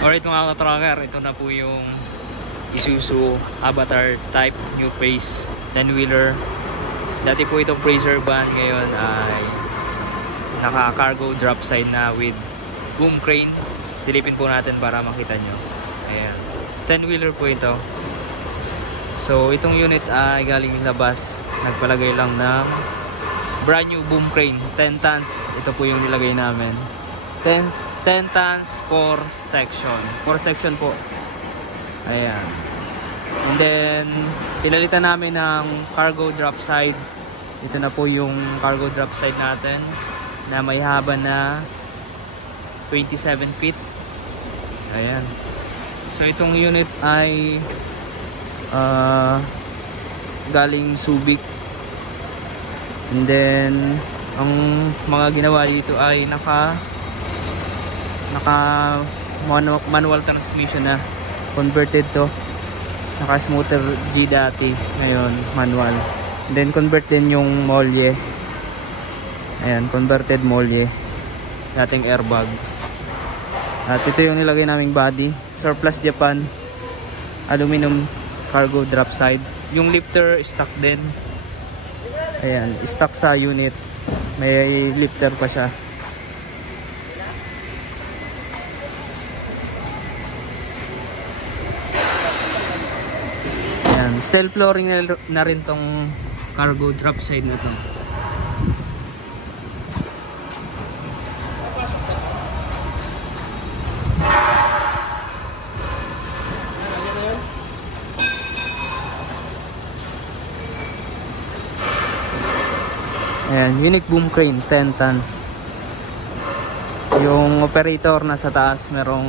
Alright mga ka-trucker, ito na po yung Isuzu Avatar type new face 10-wheeler. Dati po itong Freezer van, ngayon ay naka-cargo drop side na with boom crane. Silipin po natin para makita nyo. Ayan, 10-wheeler po ito. So itong unit ay galing labas, nagpalagay lang ng brand new boom crane 10 tons. Ito po yung nilagay namin, 10 tons 4 section po. Ayan. And then pinalitan namin ng cargo drop side. Ito na po yung cargo drop side natin na may haba na 27 feet. Ayan. So itong unit ay galing Subic. And then ang mga ginawa dito ay naka manual transmission na, converted to. Naka smoother G dati, ngayon manual. And then convert din yung molye. Ayan, converted molye, dating airbag. At ito yung nilagay naming body, Surplus Japan aluminum cargo drop side. Yung lifter stock din. Ayan, stock sa unit, may lifter pa siya. Ayan, steel flooring na rin tong cargo drop side na to. Ayan, unique boom crane 10 tons. Yung operator nasa taas, merong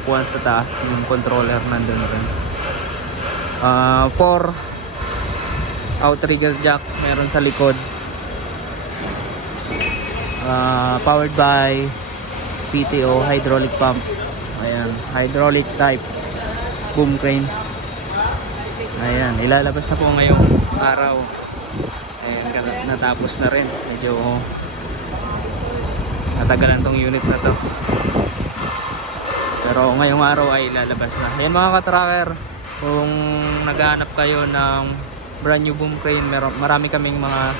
upuan sa taas. Yung controller nandun rin. 4 outrigger jack meron sa likod. Powered by PTO hydraulic pump. Ayan, hydraulic type boom crane. Ayan, ilalabas na po ngayong araw. Ayan, natapos na rin. Medyo natagalan tong unit na to, pero ngayong araw ay lalabas na. Ayan mga ka-trucker, kung naghahanap kayo ng brand new boom crane, marami kaming mga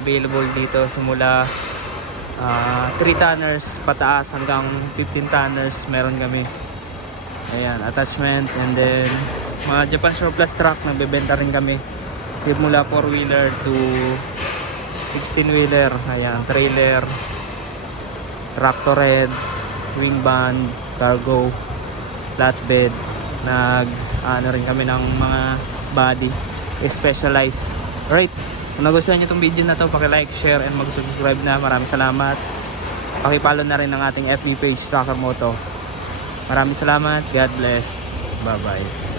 available dito. Simula 3 tonners pataas hanggang 15 tonners meron kami. Ayan, attachment. And then mga Japan surplus truck, nagbebenta rin kami. Simula 4-wheeler to 16-wheeler. Ayan, trailer, tractor head, wing van, cargo, flatbed. Ano rin kami ng mga body specialized. Alright, kung nagustuhan nyo itong video na to, paki-like, share, and mag-subscribe na. Maraming salamat. Paki-follow na rin ng ating FB page, Trucker Moto. Maraming salamat. God bless. Bye bye.